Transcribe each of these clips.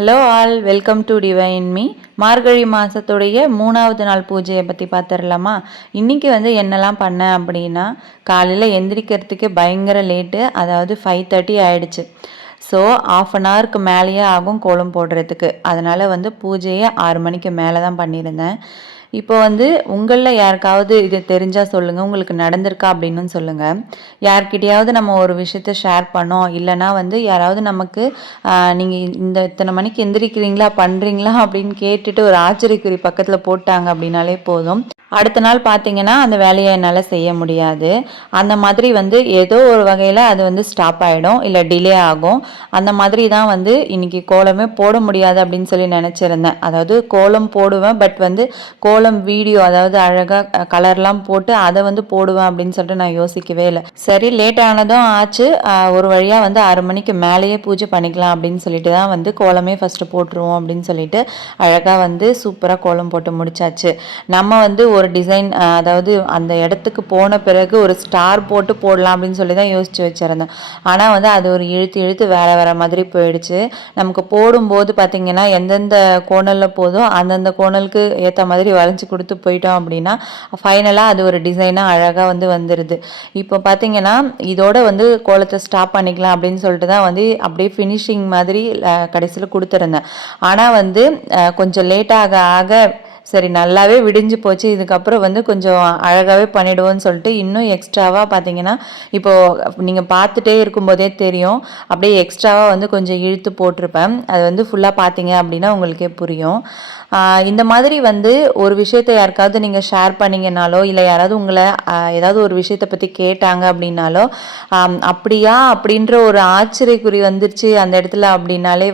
Hello all, welcome to Divine Me. Margazhi மாதத்துடைய 3வது நாள் பூஜையை பற்றி பார்த்துடலாமா? இன்றைக்கி என்னெல்லாம் பண்ணேன் அப்படின்னா, காலையில் எந்திரிக்கிறதுக்கு பயங்கர லேட்டு, அதாவது 5:30 ஆயிடுச்சு. ஸோ ஆஃப் அன் ஹவருக்கு மேலேயே ஆகும் கோலம் போடுறதுக்கு. அதனால் பூஜையை 6 மணிக்கு மேலே தான் பண்ணியிருந்தேன். இப்போ உங்களில் யாருக்காவது இது தெரிஞ்சால் சொல்லுங்கள், உங்களுக்கு நடந்திருக்கா அப்படின்னு சொல்லுங்கள். யார்கிட்டையாவது நம்ம ஒரு விஷயத்த ஷேர் பண்ணோம், இல்லைனா யாராவது நமக்கு நீங்கள் இத்தனை மணிக்கு எந்திரிக்கிறீங்களா பண்ணுறீங்களா அப்படின்னு கேட்டுட்டு ஒரு ஆச்சரியக்குறி பக்கத்தில் போட்டாங்க அப்படின்னாலே போதும். அடுத்த நாள் பார்த்தீங்கன்னா அந்த வேலையை என்னால் செய்ய முடியாது. அந்த மாதிரி ஏதோ ஒரு வகையில் அது ஸ்டாப் ஆகிடும், இல்லை டிலே ஆகும். அந்த மாதிரி தான் இன்றைக்கி கோலமே போட முடியாது அப்படின்னு சொல்லி நினச்சிருந்தேன். அதாவது கோலம் போடுவேன், பட் கோலம் வீடியோ, அதாவது அழகாக கலர்லாம் போட்டு அதை போடுவேன் அப்படின்னு சொல்லிட்டு நான் யோசிக்கவே இல்லை. சரி, லேட் ஆனதும் ஆச்சு, ஒரு வழியாக 6 மணிக்கு மேலேயே பூஜை பண்ணிக்கலாம் அப்படின்னு சொல்லிட்டு தான் கோலமே ஃபஸ்ட்டு போட்டுருவோம் அப்படின்னு சொல்லிட்டு அழகாக சூப்பராக கோலம் போட்டு முடிச்சாச்சு. நம்ம ஒரு டிசைன், அதாவது அந்த இடத்துக்கு போன பிறகு ஒரு ஸ்டார் போட்டு போடலாம் அப்படின்னு சொல்லி தான் யோசிச்சு வச்சுருந்தேன். ஆனால் அது ஒரு இழுத்து வேறு வேறு மாதிரி போயிடுச்சு. நமக்கு போடும்போது பார்த்திங்கன்னா எந்தெந்த கோணலில் போதும் அந்தந்த கோணலுக்கு ஏற்ற மாதிரி வளைஞ்சி கொடுத்து போயிட்டோம் அப்படின்னா ஃபைனலாக அது ஒரு டிசைனாக அழகாக வந்துடுது. இப்போ பார்த்திங்கன்னா இதோட கோலத்தை ஸ்டாப் பண்ணிக்கலாம் அப்படின்னு சொல்லிட்டு தான் அப்படியே ஃபினிஷிங் மாதிரி கடைசியில் கொடுத்துருந்தேன். ஆனால் கொஞ்சம் லேட்டாக ஆக சரி நல்லாவே விடிஞ்சு போச்சு, இதுக்கப்புறம் கொஞ்சம் அழகாகவே பண்ணிவிடுவோன்னு சொல்லிட்டு இன்னும் எக்ஸ்ட்ராவாக பார்த்தீங்கன்னா இப்போது நீங்கள் பார்த்துட்டே இருக்கும்போதே தெரியும், அப்படியே எக்ஸ்ட்ராவாக கொஞ்சம் இழுத்து போட்டிருப்பேன். அது ஃபுல்லாக பார்த்தீங்க அப்படின்னா உங்களுக்கே புரியும். இந்த மாதிரி ஒரு விஷயத்தை யாருக்காவது நீங்கள் ஷேர் பண்ணிங்கனாலோ, இல்லை யாராவது உங்களை ஏதாவது ஒரு விஷயத்தை பற்றி கேட்டாங்க அப்படின்னாலோ, அப்படியா அப்படின்ற ஒரு ஆச்சரியக்குறி வந்துருச்சு அந்த இடத்துல அப்படின்னாலே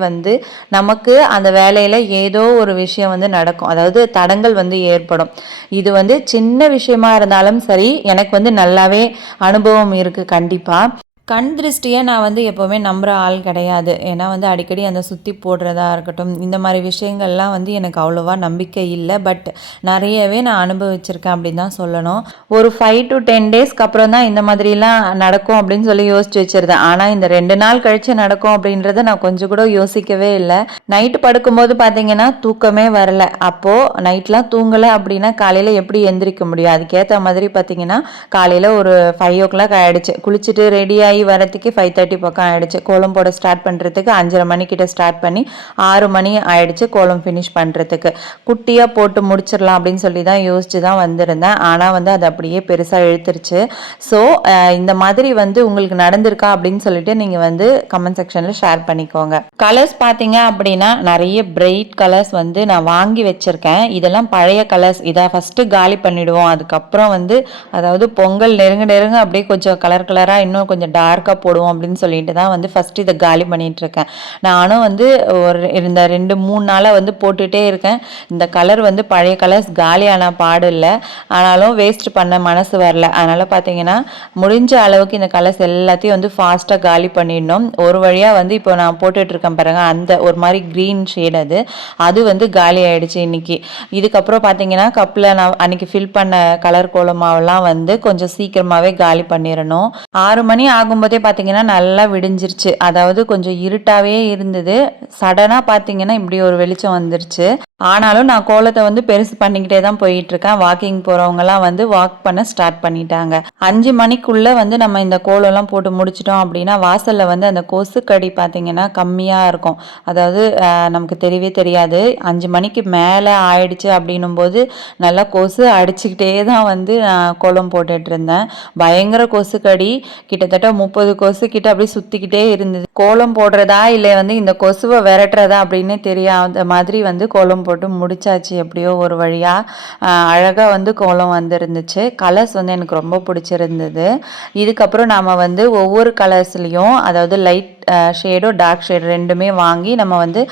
நமக்கு அந்த வேலையில் ஏதோ ஒரு விஷயம் நடக்கும், அதாவது தடங்கள் ஏற்படும். இது சின்ன விஷயமா இருந்தாலும் சரி, எனக்கு நல்லாவே அனுபவம் இருக்குது. கண்டிப்பாக கண் திருஷ்டியை நான் எப்போவுமே நம்புகிற ஆள் கிடையாது. ஏன்னா அடிக்கடி அந்த சுற்றி போடுறதா இருக்கட்டும், இந்த மாதிரி விஷயங்கள்லாம் எனக்கு அவ்வளோவா நம்பிக்கை இல்லை. பட் நிறையவே நான் அனுபவிச்சிருக்கேன் அப்படின்னு தான் சொல்லணும். ஒரு 5 to 10 டேஸ்க்கு அப்புறம் தான் இந்த மாதிரிலாம் நடக்கும் அப்படின்னு சொல்லி யோசிச்சு வச்சுருந்தேன். ஆனால் இந்த 2 நாள் கழித்து நடக்கும் அப்படின்றத நான் கொஞ்சம் கூட யோசிக்கவே இல்லை. நைட்டு படுக்கும்போது பார்த்தீங்கன்னா தூக்கமே வரல. அப்போது நைட்லாம் தூங்கலை அப்படின்னா காலையில் எப்படி எந்திரிக்க முடியும்? அதுக்கேற்ற மாதிரி பார்த்தீங்கன்னா காலையில் ஒரு 5 o'clock ஆகிடுச்சு. குளிச்சுட்டு ரெடியாகி வரத்துக்கு 5:30 பக்கம் ஆயிடுச்சு. கோலம் போட ஸ்டார்ட் பண்ணுறதுக்கு 5:30 மணிக்கிட்ட ஸ்டார்ட் பண்ணி 6 மணி ஆயிடுச்சு கோலம் ஃபினிஷ் பண்ணுறதுக்கு. குட்டியாக போட்டு முடிச்சிடலாம் அப்படின்னு சொல்லி தான் யோசிச்சு தான் வந்திருந்தேன். ஆனால் அது அப்படியே பெருசாக இழுத்துருச்சு. ஸோ இந்த மாதிரி உங்களுக்கு நடந்திருக்கா அப்படின்னு சொல்லிட்டு நீங்கள் கமெண்ட் செக்ஷனில் ஷேர் பண்ணிக்கோங்க. கலர்ஸ் பார்த்தீங்க அப்படின்னா நிறைய பிரைட் கலர்ஸ் நான் வாங்கி வச்சுருக்கேன். இதெல்லாம் பழைய கலர்ஸ். இதை ஃபஸ்ட்டு காலி பண்ணிவிடுவோம், அதுக்கப்புறம் அதாவது பொங்கல் நெருங்க அப்படியே கொஞ்சம் கலர் கலராக இன்னும் கொஞ்சம் டார்க்காக போடுவோம் அப்படின்னு சொல்லிட்டு தான் ஃபஸ்ட்டு இதை காலி பண்ணிகிட்ருக்கேன். நானும் ஒரு இந்த 2-3 நாளாக போட்டுகிட்டே இருக்கேன். இந்த கலர் பழைய கலர்ஸ் காலியான பாடு இல்லை, ஆனாலும் வேஸ்ட் பண்ண மனசு வரல. அதனால் பார்த்தீங்கன்னா முடிஞ்ச அளவுக்கு இந்த கலர்ஸ் எல்லாத்தையும் ஃபாஸ்ட்டாக காலி பண்ணிடணும். ஒரு வழியாக இப்போ நான் போட்டுட்ருக்கேன் பாருங்கள், அந்த ஒரு மாதிரி க்ரீன் ஷேட் அது காலி ஆகிடுச்சு இன்றைக்கி. இதுக்கப்புறம் பார்த்தீங்கன்னா கப்பில் நான் அன்றைக்கி ஃபில் பண்ண கலர் கோலமாவெல்லாம் கொஞ்சம் சீக்கிரமாகவே காலி பண்ணிடணும். 6 மணி ஆகும்போதே பார்த்தீங்கன்னா நல்லா விடிஞ்சிருச்சு. அதாவது கொஞ்சம் இருட்டாகவே இருந்தது, சடனாக பார்த்தீங்கன்னா இப்படி ஒரு வெளிச்சம் வந்துருச்சு. ஆனாலும் நான் கோலத்தை பெருசு பண்ணிக்கிட்டே தான் போயிட்டுருக்கேன். வாக்கிங் போகிறவங்கலாம் வாக் பண்ண ஸ்டார்ட் பண்ணிட்டாங்க. 5 மணிக்குள்ளே நம்ம இந்த கோலம்லாம் போட்டு முடிச்சிட்டோம் அப்படின்னா வாசலில் அந்த கொசுக்கடி பார்த்தீங்கன்னா கம்மியாக இருக்கும். அதாவது நமக்கு தெரியவே தெரியாது. 5 மணிக்கு மேலே ஆயிடுச்சு அப்படின்னும் போது நல்லா கொசு அடிச்சுக்கிட்டே தான் நான் கோலம் போட்டுட்டு இருந்தேன். பயங்கர கொசுக்கடி, கிட்டத்தட்ட 30 கொசு கிட்ட அப்படியே சுற்றிக்கிட்டே இருந்தது. கோலம் போடுறதா இல்லை இந்த கொசுவை விரட்டுறதா அப்படின்னு தெரியாத மாதிரி கோலம் போட்டு முடிச்சாச்சு. எப்படியோ ஒரு வழியாக அழகாக கோலம் வந்துருந்துச்சு. கலர்ஸ் எனக்கு ரொம்ப பிடிச்சிருந்தது. இதுக்கப்புறம் நாம் ஒவ்வொரு கலர்ஸ்லேயும், அதாவது லைட் ஷேடோ டார்க் ஷேட் ரெண்டுமே வாங்கி நம்ம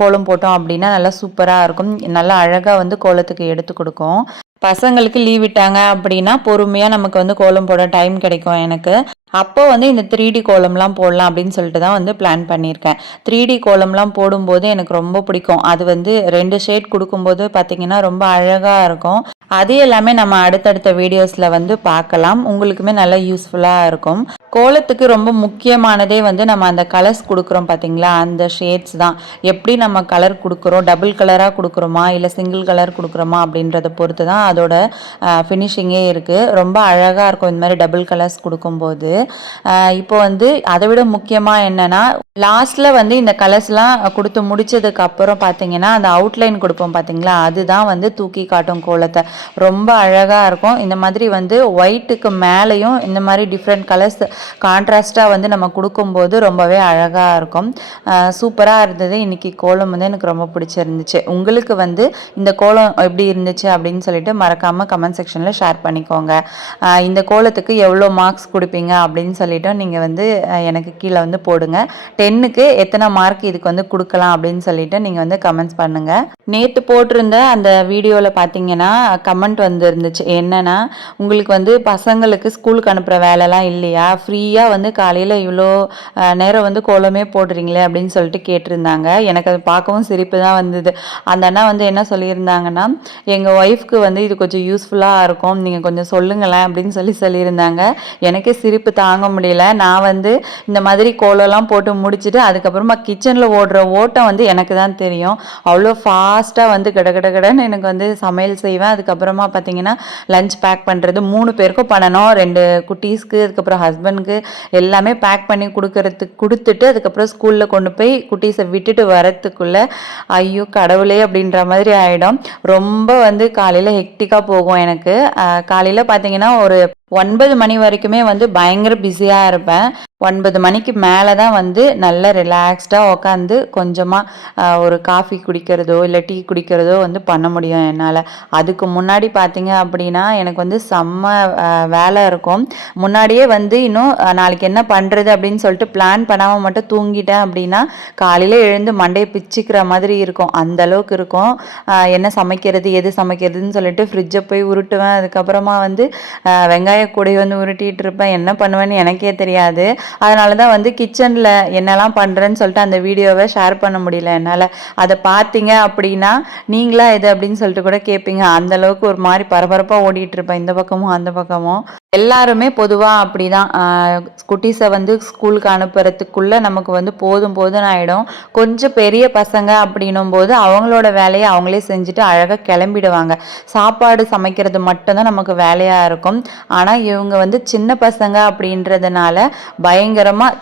கோலம் போட்டோம் அப்படின்னா நல்லா சூப்பராக இருக்கும், நல்லா அழகாக கோலத்துக்கு எடுத்து கொடுக்கும். பசங்களுக்கு லீவ் விட்டாங்க அப்படின்னா பொறுமையாக நமக்கு வந்து கோலம் போட டைம் கிடைக்கும் எனக்கு. அப்போ வந்து இந்த 3D கோலம்லாம் போடலாம் அப்படின்னு சொல்லிட்டு தான் வந்து பிளான் பண்ணியிருக்கேன். 3D கோலம்லாம் போடும்போது எனக்கு ரொம்ப பிடிக்கும். அது வந்து 2 ஷேட் கொடுக்கும்போது பார்த்தீங்கன்னா ரொம்ப அழகாக இருக்கும். அது எல்லாமே நம்ம அடுத்தடுத்த வீடியோஸில் வந்து பார்க்கலாம். உங்களுக்குமே நல்லா யூஸ்ஃபுல்லாக இருக்கும். கோலத்துக்கு ரொம்ப முக்கியமானதே வந்து நம்ம அந்த கலர்ஸ் கொடுக்குறோம் பார்த்தீங்களா, அந்த ஷேட்ஸ் தான். எப்படி நம்ம கலர் கொடுக்குறோம், டபுள் கலராக கொடுக்குறோமா இல்லை சிங்கிள் கலர் கொடுக்குறோமா அப்படின்றத பொறுத்து தான் அதோட ஃபினிஷிங்கே இருக்குது. ரொம்ப அழகாக இருக்கும் இந்த மாதிரி டபுள் கலர்ஸ் கொடுக்கும்போது. இப்போ வந்து அதை விட முக்கியமாக என்னென்னா, லாஸ்ட்டில் வந்து இந்த கலர்ஸ்லாம் கொடுத்து முடிச்சதுக்கு அப்புறம் பார்த்தீங்கன்னா அந்த அவுட்லைன் கொடுப்போம் பார்த்தீங்களா, அதுதான் வந்து தூக்கி காட்டும் கோலத்தை. ரொம்ப அழகாக இருக்கும். இந்த மாதிரி வந்து ஒயிட்டுக்கு மேலேயும் இந்த மாதிரி டிஃப்ரெண்ட் கலர்ஸ் கான்ட்ராஸ்டாக வந்து நம்ம கொடுக்கும்போது ரொம்பவே அழகாக இருக்கும். சூப்பராக இருந்தது. இன்றைக்கி கோலம் வந்து எனக்கு ரொம்ப பிடிச்சிருந்துச்சு. உங்களுக்கு வந்து இந்த கோலம் எப்படி இருந்துச்சு அப்படின்னு சொல்லிட்டு மறக்காமல் கமெண்ட் செக்ஷனில் ஷேர் பண்ணிக்கோங்க. இந்த கோலத்துக்கு எவ்வளோ மார்க்ஸ் கொடுப்பீங்க அப்படின்னு சொல்லிட்டு நீங்கள் வந்து எனக்கு கீழே வந்து போடுங்க. 10க்கு எத்தனை மார்க் இதுக்கு வந்து கொடுக்கலாம் அப்படின்னு சொல்லிட்டு நீங்கள் வந்து கமெண்ட்ஸ் பண்ணுங்கள். நேற்று போட்டிருந்த அந்த வீடியோவில் பார்த்தீங்கன்னா கமெண்ட் வந்து இருந்துச்சு. என்னென்னா, உங்களுக்கு வந்து பசங்களுக்கு ஸ்கூலுக்கு அனுப்புகிற வேலைலாம் இல்லையா, ஃப்ரீயாக வந்து காலையில் இவ்வளோ நேரம் வந்து கோலமே போடுறீங்களே அப்படின்னு சொல்லிட்டு கேட்டிருந்தாங்க. எனக்கு அது பார்க்கவும் சிரிப்பு தான் வந்தது. அந்த அண்ணா வந்து என்ன சொல்லியிருந்தாங்கன்னா, எங்கள் ஒய்ஃப்க்கு வந்து இது கொஞ்சம் யூஸ்ஃபுல்லாக இருக்கும், நீங்கள் கொஞ்சம் சொல்லுங்களேன் அப்படின்னு சொல்லியிருந்தாங்க. எனக்கே சிரிப்பு தாங்க முடியல. நான் வந்து இந்த மாதிரி கோலம்லாம் போட்டு முடிச்சுட்டு அதுக்கப்புறமா கிச்சனில் ஓடுற ஓட்டம் வந்து எனக்கு தான் தெரியும். அவ்வளோ ஃபாஸ்ட்டாக வந்து கடன்னு எனக்கு வந்து சமையல் செய்வேன். அதுக்கப்புறமா பார்த்தீங்கன்னா லஞ்ச் பேக் பண்ணுறது 3 பேருக்கும் பண்ணணும். 2 குட்டீஸ்க்கு அதுக்கப்புறம் ஹஸ்பண்டுக்கு எல்லாமே பேக் பண்ணி கொடுத்துட்டு அதுக்கப்புறம் ஸ்கூலில் கொண்டு போய் குட்டீஸை விட்டுட்டு வரத்துக்குள்ளே ஐயோ கடவுளே அப்படின்ற மாதிரி ஆகிடும். ரொம்ப வந்து காலையில் ஹெக்டிக்காக போகும் எனக்கு. காலையில் பார்த்தீங்கன்னா ஒரு 9 மணி வரைக்குமே வந்து பயங்கர பிஸியாக இருப்பேன். 9 மணிக்கு மேலே தான் வந்து நல்ல ரிலாக்ஸ்டாக உட்காந்து கொஞ்சமாக ஒரு காஃபி குடிக்கிறதோ இல்லை டீ குடிக்கிறதோ வந்து பண்ண முடியும் என்னால். அதுக்கு முன்னாடி பார்த்தீங்க அப்படின்னா எனக்கு வந்து செம்ம வேலை இருக்கும். முன்னாடியே வந்து இன்னும் நாளைக்கு என்ன பண்ணுறது அப்படின்னு சொல்லிட்டு பிளான் பண்ணாமல் மட்டும் தூங்கிட்டேன் அப்படின்னா காலையில் எழுந்து மண்டையை பிச்சுக்கிற மாதிரி இருக்கும். அந்த அளவுக்கு இருக்கும். என்ன சமைக்கிறது எது சமைக்கிறதுன்னு சொல்லிட்டு ஃப்ரிட்ஜை போய் உருட்டுவேன். அதுக்கப்புறமா வந்து வெங்காய கூடை வந்து உருட்டிகிட்டு இருப்பேன். என்ன பண்ணுவேன்னு எனக்கே தெரியாது. அதனால தான் வந்து கிச்சனில் என்னெல்லாம் பண்ணுறேன்னு சொல்லிட்டு அந்த வீடியோவை ஷேர் பண்ண முடியல என்னால். அதை பார்த்தீங்க அப்படின்னா நீங்களா இது அப்படின்னு சொல்லிட்டு கூட கேட்பீங்க. அந்தளவுக்கு ஒரு மாதிரி பரபரப்பாக ஓடிட்டு இருப்பேன் இந்த பக்கமும் அந்த பக்கமும். எல்லாருமே பொதுவாக அப்படி தான். குட்டீஸை வந்து ஸ்கூலுக்கு அனுப்புறதுக்குள்ளே நமக்கு வந்து போதும்னு ஆகிடும். கொஞ்சம் பெரிய பசங்க அப்படின்னும் போது அவங்களோட வேலையை அவங்களே செஞ்சுட்டு அழகாக கிளம்பிடுவாங்க. சாப்பாடு சமைக்கிறது மட்டும்தான் நமக்கு வேலையாக இருக்கும். ஆனால் இவங்க வந்து சின்ன பசங்க அப்படின்றதுனால பயங்கரமாக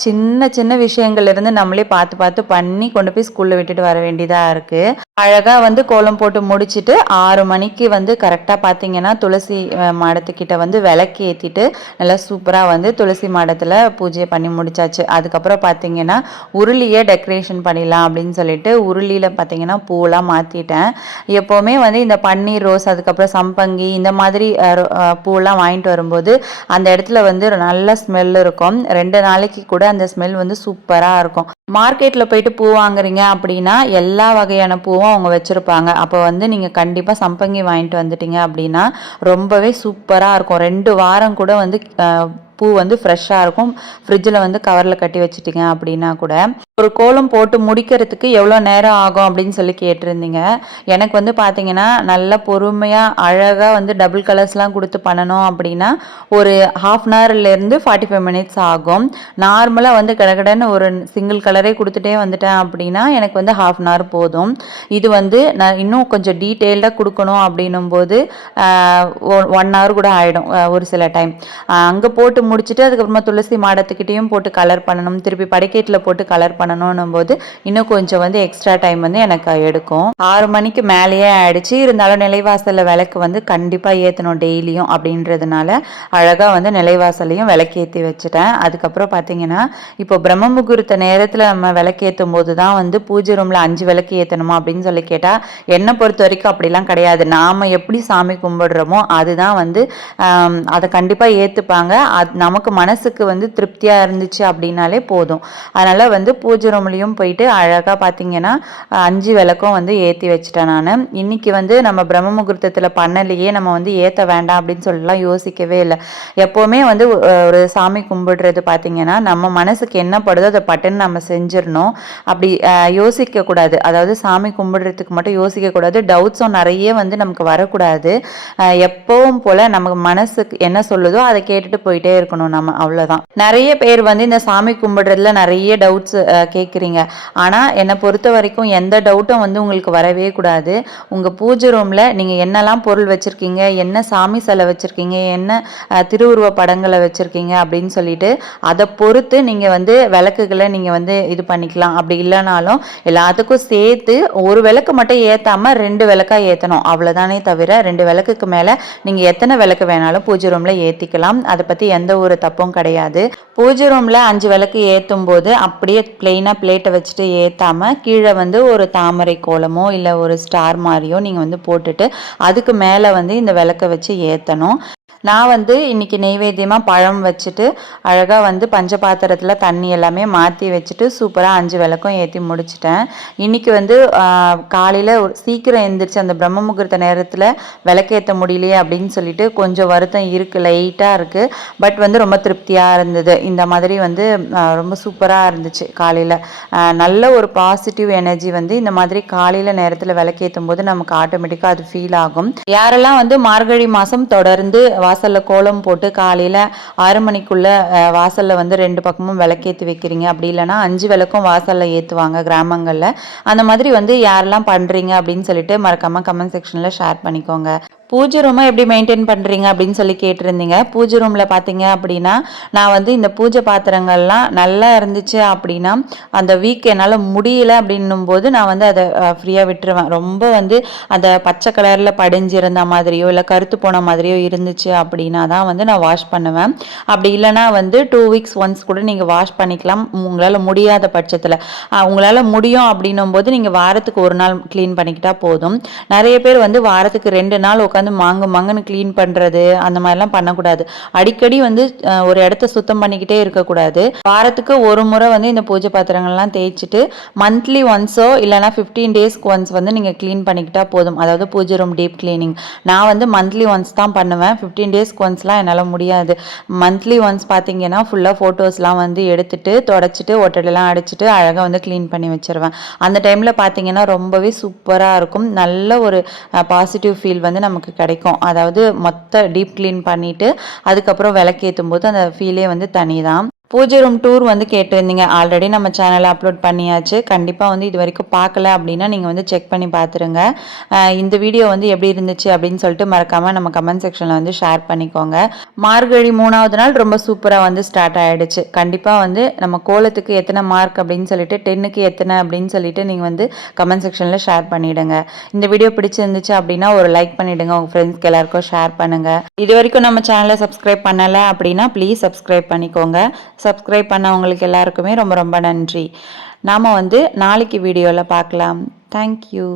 சின்ன விஷயங்கள் இருந்து நம்மளே பார்த்து பண்ணி கொண்டு போய் ஸ்கூலில் விட்டுட்டு வர வேண்டியதாக இருக்குது. அழகாக வந்து கோலம் போட்டு முடிச்சுட்டு 6 மணிக்கு வந்து கரெக்டாக பார்த்தீங்கன்னா துளசி மாடத்துக்கிட்ட வந்து விளக்கு ஏற்றிட்டு நல்லா சூப்பராக வந்து துளசி மாடத்தில் பூஜை பண்ணி முடிச்சாச்சு. அதுக்கப்புறம் பார்த்தீங்கன்னா உருளியை டெக்கரேஷன் பண்ணிடலாம் அப்படின்னு சொல்லிட்டு உருளியில் பார்த்தீங்கன்னா பூவெல்லாம் மாற்றிட்டேன். எப்போவுமே வந்து இந்த பன்னீர் ரோஸ் அதுக்கப்புறம் சம்பங்கி இந்த மாதிரி பூவெல்லாம் வாங்கிட்டு வரும்போது அந்த இடத்துல வந்து ஒரு நல்ல ஸ்மெல் இருக்கும். 2 நாளைக்கு கூட அந்த ஸ்மெல் வந்து சூப்பராக இருக்கும். மார்க்கெட்டில் போயிட்டு பூ வாங்குறீங்க அப்படின்னா எல்லா வகையான பூவும் அவங்க வச்சுருப்பாங்க. அப்போ வந்து நீங்கள் கண்டிப்பாக சம்பங்கி வாங்கிட்டு வந்துட்டீங்க அப்படின்னா ரொம்பவே சூப்பராக இருக்கும். 2 வாரம் கூட வந்து பூ வந்து ஃப்ரெஷ்ஷாக இருக்கும். ஃப்ரிட்ஜில் வந்து கவரில் கட்டி வச்சுட்டிங்க அப்படின்னா கூட. ஒரு கோலம் போட்டு முடிக்கிறதுக்கு எவ்வளோ நேரம் ஆகும் அப்படின்னு சொல்லி கேட்டிருந்தீங்க. எனக்கு வந்து பார்த்தீங்கன்னா நல்லா பொறுமையாக அழகாக வந்து டபுள் கலர்ஸ்லாம் கொடுத்து பண்ணணும் அப்படின்னா ஒரு 1/2 hourலேருந்து 45 minutes ஆகும். நார்மலாக வந்து கடகடன்னு ஒரு சிங்கிள் கலரே கொடுத்துட்டே வந்துட்டேன் அப்படின்னா எனக்கு வந்து 1/2 hour போதும். இது வந்து நான் இன்னும் கொஞ்சம் டீட்டெயில்டாக கொடுக்கணும் அப்படின்னும் போது 1 hour கூட ஆகிடும் ஒரு சில டைம். அங்கே போட்டு முடிச்சுட்டு அதுக்கப்புறமா துளசி மாடத்துக்கிட்டையும் போட்டு கலர் பண்ணணும், திருப்பி படிக்கேட்டில் போட்டு கலர் பண்ணணும் போது இன்னும் கொஞ்சம் வந்து எக்ஸ்ட்ரா டைம் வந்து எனக்கு எடுக்கும். 6 மணிக்கு மேலேயே ஆயிடுச்சு. இருந்தாலும் நிலைவாசலில் விளக்கு வந்து கண்டிப்பாக ஏற்றணும் டெய்லியும் அப்படின்றதுனால அழகாக வந்து நிலைவாசலையும் விளக்கு ஏற்றி வச்சுட்டேன். அதுக்கப்புறம் பார்த்தீங்கன்னா இப்போ பிரம்ம முகூர்த்த நேரத்தில் நம்ம விளக்கு ஏற்றும் போது தான் வந்து பூஜை ரூமில் 5 விளக்கு ஏற்றணுமா அப்படின்னு சொல்லி கேட்டால் என்னை பொறுத்த வரைக்கும் அப்படிலாம் கிடையாது. நாம் எப்படி சாமி கும்பிடுறோமோ அதுதான் வந்து அதை கண்டிப்பாக ஏற்றுப்பாங்க. நமக்கு மனசுக்கு வந்து திருப்தியாக இருந்துச்சு அப்படின்னாலே போதும். அதனால் வந்து பூஜை ரூம்லேயும் போயிட்டு அழகாக பார்த்தீங்கன்னா 5 விளக்கும் வந்து ஏற்றி வச்சிட்டேன் நான். இன்றைக்கி வந்து நம்ம பிரம்ம முகூர்த்தத்தில் பண்ணலையே, நம்ம வந்து ஏற்ற வேண்டாம் அப்படின்னு சொல்லலாம் யோசிக்கவே இல்லை. எப்போவுமே வந்து ஒரு சாமி கும்பிடுறது பார்த்தீங்கன்னா நம்ம மனசுக்கு என்ன படுதோ அதை பட்டுன்னு நம்ம செஞ்சிடணும். அப்படி யோசிக்கக்கூடாது. அதாவது சாமி கும்பிடுறதுக்கு மட்டும் யோசிக்கக்கூடாது. டவுட்ஸும் நிறைய வந்து நமக்கு வரக்கூடாது. எப்பவும் போல் நமக்கு மனசுக்கு என்ன சொல்லுதோ அதை கேட்டுட்டு போயிட்டே இருக்கணும் நம்ம, அவ்வளோதான். நிறைய பேர் வந்து இந்த சாமி கும்பிடுறதுல நிறைய டவுட்ஸ் கேட்குறீங்க. ஆனால் என்னை பொறுத்த வரைக்கும் எந்த டவுட்டும் வந்து உங்களுக்கு வரவே கூடாது. உங்கள் பூஜை ரூமில் நீங்கள் என்னெல்லாம் பொருள் வச்சுருக்கீங்க, என்ன சாமி சிலை வச்சுருக்கீங்க, என்ன திருவுருவ படங்களை வச்சுருக்கீங்க அப்படின்னு சொல்லிட்டு அதை பொறுத்து நீங்கள் வந்து விளக்குகளை நீங்கள் வந்து இது பண்ணிக்கலாம். அப்படி இல்லைனாலும் எல்லாத்துக்கும் சேர்த்து ஒரு விளக்கு மட்டும் ஏற்றாமல் 2 விளக்காக ஏற்றணும், அவ்வளோதானே தவிர 2 விளக்குக்கு மேலே நீங்கள் எத்தனை விளக்கு வேணாலும் பூஜை ரூமில் ஏற்றிக்கலாம். அதை பற்றி எந்த ஒரு தப்பும் கிடையாது. பூஜை ரூமில் 5 விளக்கு ஏற்றும் போது அப்படியே பிளெயினாக பிளேட்டை வச்சுட்டு ஏற்றாமல் கீழே வந்து ஒரு தாமரை கோலமோ இல்லை ஒரு ஸ்டார் மாதிரியோ நீங்கள் வந்து போட்டுட்டு அதுக்கு மேலே வந்து இந்த விளக்கை வச்சு ஏற்றணும். நான் வந்து இன்றைக்கி நெய்வேத்தியமாக பழம் வச்சுட்டு அழகாக வந்து பஞ்ச பாத்திரத்தில் தண்ணி எல்லாமே மாற்றி வச்சுட்டு சூப்பராக 5 விளக்கும் ஏற்றி முடிச்சிட்டேன். இன்றைக்கி வந்து காலையில் சீக்கிரம் எழுந்திரிச்சு அந்த பிரம்ம முகூர்த்த நேரத்தில் விளக்கேற்ற முடியலையே அப்படின்னு சொல்லிட்டு கொஞ்சம் வருத்தம் இருக்குது, லைட்டாக இருக்குது. பட் வந்து ரொம்ப திருப்தியாக இருந்தது. இந்த மாதிரி வந்து ரொம்ப சூப்பராக இருந்துச்சு. காலையில் நல்ல ஒரு பாசிட்டிவ் எனர்ஜி வந்து இந்த மாதிரி காலையில் நேரத்தில் விளக்கேற்றும் போது நமக்கு ஆட்டோமேட்டிக்காக அது ஃபீல் ஆகும். யாரெல்லாம் வந்து மார்கழி மாதம் தொடர்ந்து வாசலில் கோலம் போட்டு காலையில் 6 மணிக்குள்ளே வாசலில் வந்து 2 பக்கமும் விளக்கேற்றி வைக்கிறீங்க, அப்படி இல்லைனா 5 விளக்கும் வாசலில் ஏற்றுவாங்க கிராமங்களில். அந்த மாதிரி வந்து யாரெல்லாம் பண்ணுறீங்க அப்படின்னு சொல்லிட்டு மறக்காமல் கமெண்ட் செக்ஷனில் ஷேர் பண்ணிக்கோங்க. பூஜை ரூமை எப்படி மெயின்டைன் பண்ணுறீங்க அப்படின்னு சொல்லி கேட்டிருந்தீங்க. பூஜை ரூமில் பார்த்தீங்க அப்படின்னா நான் வந்து இந்த பூஜை பாத்திரங்கள்லாம் நல்லா இருந்துச்சு அப்படின்னா அந்த வீக் என்னால் முடியல அப்படின்னும் போது நான் வந்து அதை ஃப்ரீயாக விட்டுருவேன். ரொம்ப வந்து அந்த பச்சை கலரில் படிஞ்சிருந்த மாதிரியோ இல்லை கருத்து போன மாதிரியோ இருந்துச்சு அப்படின்னா தான் வந்து நான் வாஷ் பண்ணுவேன். அப்படி இல்லைனா வந்து 2 வீக்ஸ் ஒன்ஸ் கூட நீங்கள் வாஷ் பண்ணிக்கலாம் உங்களால் முடியாத பட்சத்தில். உங்களால் முடியும் அப்படின்னும் போது நீங்கள் வாரத்துக்கு 1 நாள் க்ளீன் பண்ணிக்கிட்டால் போதும். நிறைய பேர் வந்து வாரத்துக்கு 2 நாள் உட்காந்து மங்குன்னு க்ளீன் பண்ணுறது அந்த மாதிரிலாம் பண்ணக்கூடாது. அடிக்கடி வந்து ஒரு இடத்த சுத்தம் பண்ணிக்கிட்டே இருக்கக்கூடாது. வாரத்துக்கு ஒரு முறை வந்து இந்த பூஜை பாத்திரங்கள்லாம் தேய்ச்சிட்டு மந்த்லி ஒன்ஸோ இல்லைனா 15 டேஸ்க்கு ஒன்ஸ் வந்து நீங்கள் க்ளீன் பண்ணிக்கிட்டா போதும். அதாவது பூஜை ரூம் டீப் கிளீனிங் நான் வந்து மந்த்லி ஒன்ஸ் தான் பண்ணுவேன். 15 டேஸ்க்கு ஒன்ஸ்லாம் என்னால் முடியாது. மந்த்லி ஒன்ஸ் பார்த்தீங்கன்னா ஃபுல்லாக ஃபோட்டோஸ்லாம் வந்து எடுத்துட்டு தொடச்சிட்டு ஒட்டடெல்லாம் அடிச்சுட்டு அழகாக வந்து க்ளீன் பண்ணி வச்சுருவேன். அந்த டைமில் பார்த்தீங்கன்னா ரொம்பவே சூப்பராக இருக்கும். நல்ல ஒரு பாசிட்டிவ் ஃபீல் வந்து நமக்கு கிடைக்கும். அதாவது மொத்த டீப் க்ளீன் பண்ணிவிட்டு அதுக்கப்புறம் விளக்கேற்றும் போது அந்த ஃபீலே வந்து தனி தான். பூஜை ரூம் டூர் வந்து கேட்டிருந்தீங்க. ஆல்ரெடி நம்ம சேனலில் அப்லோட் பண்ணியாச்சு. கண்டிப்பாக வந்து இது வரைக்கும் பார்க்கல அப்படின்னா நீங்கள் வந்து செக் பண்ணி பார்த்துருங்க. இந்த வீடியோ வந்து எப்படி இருந்துச்சு அப்படின்னு சொல்லிட்டு மறக்காமல் நம்ம கமெண்ட் செக்ஷனில் வந்து ஷேர் பண்ணிக்கோங்க. மார்கழி 3வது நாள் ரொம்ப சூப்பராக வந்து ஸ்டார்ட் ஆகிடுச்சு. கண்டிப்பாக வந்து நம்ம கோலத்துக்கு எத்தனை மார்க் அப்படின்னு சொல்லிட்டு 10க்கு எத்தனை அப்படின்னு சொல்லிட்டு நீங்கள் வந்து கமெண்ட் செக்ஷனில் ஷேர் பண்ணிவிடுங்க. இந்த வீடியோ பிடிச்சிருந்துச்சு அப்படின்னா ஒரு லைக் பண்ணிவிடுங்க. உங்கள் ஃப்ரெண்ட்ஸ்க்கு எல்லாருக்கும் ஷேர் பண்ணுங்கள். இது வரைக்கும் நம்ம சேனலை சப்ஸ்கிரைப் பண்ணலை அப்படின்னா ப்ளீஸ் சப்ஸ்கிரைப் பண்ணிக்கோங்க. சப்ஸ்கிரைப் பண்ணவங்களுக்கு எல்லாருக்குமே ரொம்ப ரொம்ப நன்றி. நாம் வந்து நாளைக்கு வீடியோவில் பார்க்கலாம். தேங்க்யூ.